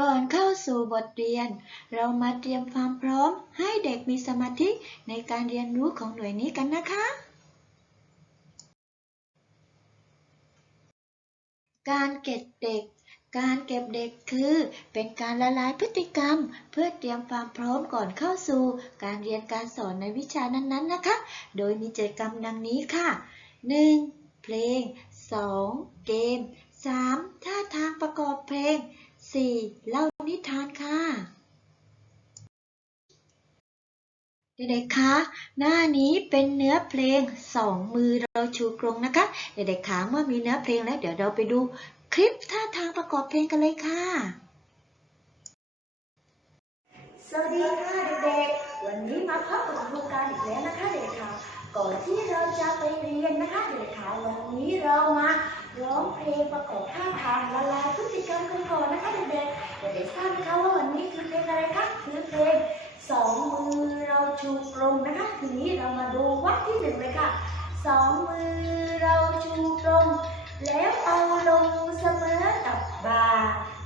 ก่อนเข้าสู่บทเรียน เรามาเตรียมความพร้อมให้เด็กมีสมาธิในการเรียนรู้ของหน่วยนี้กันนะคะ การเก็บเด็ก การเก็บเด็กคือ เป็นการละลายพฤติกรรม เพื่อเตรียมความพร้อมก่อนเข้าสู่ การเรียนการสอนในวิชานั้นๆนะคะ โดยมีกิจกรรมดังนี้ค่ะ 1. เพลง 2. เกม 3. ท่าทางประกอบเพลง 4. เล่านิทานค่ะ เด็กๆ คะ หน้านี้เป็นเนื้อเพลงสองมือเราชูกรงนะคะ เด็กๆ คะ เมื่อมีเนื้อเพลงแล้ว เดี๋ยวเราไปดูคลิปท่าทางประกอบเพลงกันเลยค่ะ สวัสดีค่ะเด็กๆ วันนี้มาพบกับครูการอีกแล้วนะคะเด็กๆ ค่ะ ก่อนที่เราจะไปเรียนนะคะเด็กๆ ค่ะ วันนี้เรามา ร้องเพลงประกอบท่าทางละลายพฤติกรรมกันก่อนนะคะเด็กๆเด็กๆทราบไหมคะว่าวันนี้คือเพลงอะไรคะคือเพลงสองมือเราชูกรงนะคะทีนี้เรามาดูวัดที่หนึ่งเลยค่ะสองมือเราชูกรงแล้วเอาลงเสมอกับบ่า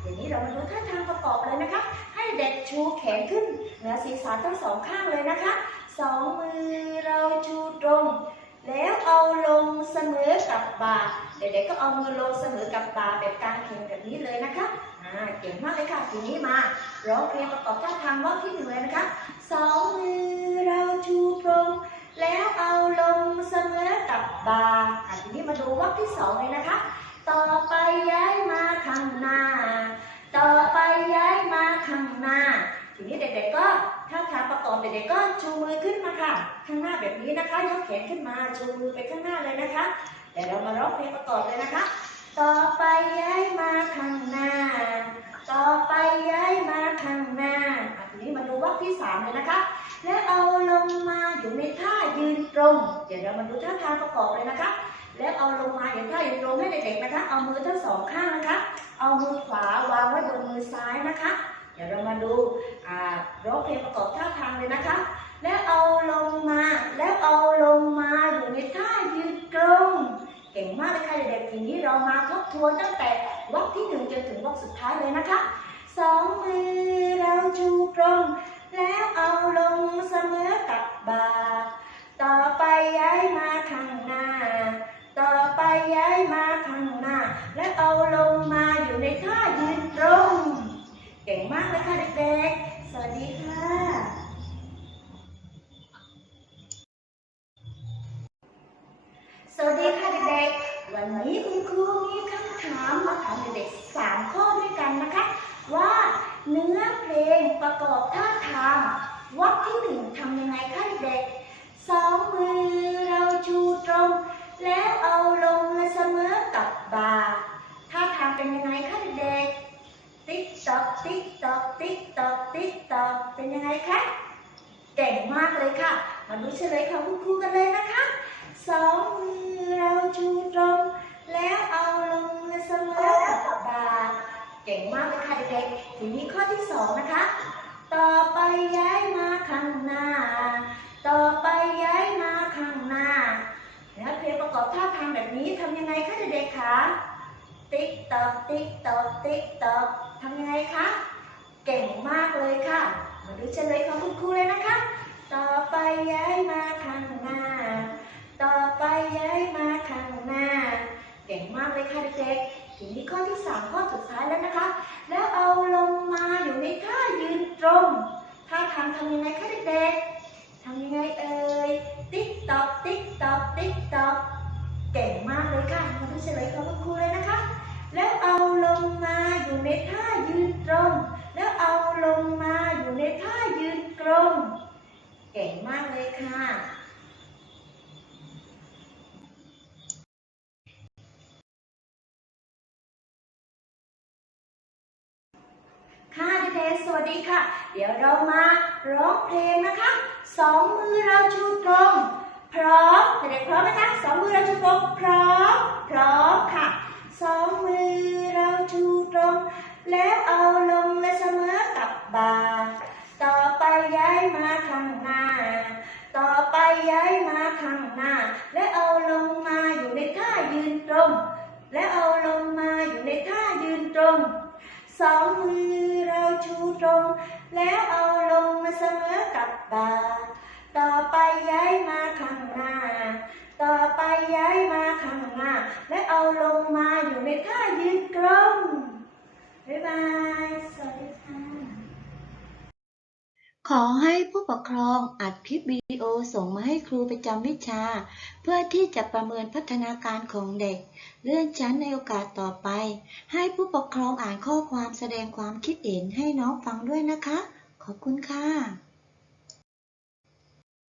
เดี๋ยวนี้เรามาดูท่าทางประกอบเลยนะคะ ให้เด็กชูแขนขึ้นเหนือศีรษะทั้งสองข้างเลยนะคะสองมือเราชูตรง แล้วเอาลงเสมอกับบ่า เด็กๆก็เอามือลงเสมอกับบ่าแบบกลางแขนแบบนี้เลยนะคะอ่าเก่งมากเลยค่ะทีนี้มาร้องเพลงประกอบท่าทางรอบที่หนึ่งเลยนะคะสองมือเราชูตรงแล้วเอาลงเสมอกับบาอะทีนี้มาดูวักที่สองเลยนะคะ ต่อไปย้ายมาข้างหน้า ต่อไปย้ายมาข้างหน้า ทีนี้เด็กๆก็ถ้าทางประกอบเด็กๆก็ชูมือขึ้นมาค่ะ ข้างหน้าแบบนี้นะคะยกแขนขึ้นมาชูมือไปข้างหน้าเลยนะคะ ดี๋ยวเรามาร้องเพลงประกอบเลยนะคะ ต่อไปย้ายมาข้างหน้า ต่อไปย้ายมาข้างหน้าอะทีนี้มาดูวรรคที่สามเลยนะคะ และเอาลงมาอยู่ในท่ายืนตรง เดี๋ยวเรามาดูท่าทางประกอบเลยนะคะ แล้วเอาลงมาอย่างท่ายืนตรงให้เด็กๆนะคะ เอามือทั้งสองข้างนะคะ เอามือขวาวางไว้บนมือซ้ายนะคะ เดี๋ยวเรามาดูร้องเพลงประกอบท่าทางเลยนะคะ แล้วเอาลงมา แล้วเอาลงมาอยู่ในท่า ก่งมากเลยค่ะเด็กๆทีนี้เรามาทบทวนตั้งแต่วรรคที่หนึ่งจนถึงวรรคสุดท้ายเลยนะคะสองมือเราชูตรง แล้วเอาลงเสมอกับบาต่อไปย้ายมาข้างหน้า ต่อไปย้ายมาข้างหน้า และเอาลงมาอยู่ในท่ายืนตรง เก่งมากเลยค่ะเด็กๆสวัสดีค่ะ สวัสดีค่ะเด็กๆ วันนี้คุณครูมีคำถามมาถามเด็กๆสามข้อด้วยกันนะคะ ว่าเนื้อเพลงประกอบท่าทางวรรคที่หนึ่งทำยังไงคะเด็กๆสองมือเราชูตรง แล้วเอาลงมาเสมอกับบ่าท่าทางเป็นยังไงคะเด็กๆติ๊กตอกติ๊กตอกติ๊กตอกติ๊กตอกเป็นยังไงคะเก่งมากเลยค่ะ มาดูเฉลยของคุณครูกันเลยนะคะสองมือเราชูตรง แล้วเอาลง สมอกับบ่าเก่งมากเลยค่ะเด็กๆ ทีนี้ข้อที่สองนะคะ ต่อไปย้ายมาข้างหน้า ต่อไปย้ายมาข้างหน้าแล้วเพลงประกอบท่าทางแบบนี้ทำยังไงคะเด็กๆคะ ติ๊กตอกติ๊กตอกติ๊กตอกทำยังไงคะ เก่งมากเลยค่ะ มาดูเฉลยของคุณครูเลยนะคะ ต่อไปย้ายมาข้างหน้า ต่อไปย้ายมา เก่งมากเลยค่ะเด็กๆทีนี้ข้อที่สามข้อสุดท้ายแล้วนะคะ แล้วเอาลงมาอยู่ในท่ายืนตรงท่าทางทำยังไงคะเด็กๆทำยังไงเอ่ยติ๊กตอกติ๊กตอกติ๊กตอกเก่งมากเลยค่ะมาดูเฉลยของคุณครูเลยนะคะ แล้วเอาลงมาอยู่ในท่ายืนตรง แล้วเอาลงมาอยู่ในท่ายืนตรง เก่งมากเลยค่ะ เดสวัสดีค่ะ เดี๋ยวเรามาร้องเพลงนะคะสองมือเราชูตรงพร้อมเด็กๆพร้อมไหมคะสองมือเราชูตรงพร้อมพร้อมค่ะสองมือเราชูตรง แล้วเอาลงและเสมอกับบ่าต่อไปย้ายมาข้างหน้า ต่อไปย้ายมาข้างหน้า และเอาลงมาอยู่ในท่ายืนตรง และเอาลงมาอยู่ในท่ายืนตรงสองมือ ตรง แล้วเอาลงมาเสมอกับบ่า ต่อไปย้ายมาข้างหน้า ต่อไปย้ายมาข้างหน้า และเอาลงมาอยู่ในท่ายืนตรงบ๊ายบาย สวัสดีค่ะ ขอให้ผู้ปกครองอัดคลิปวิดีโอส่งมาให้ครูประจำวิชา เพื่อที่จะประเมินพัฒนาการของเด็ก เลื่อนชั้นในโอกาสต่อไป ให้ผู้ปกครองอ่านข้อความแสดงความคิดเห็นให้น้องฟังด้วยนะคะ ขอบคุณค่ะ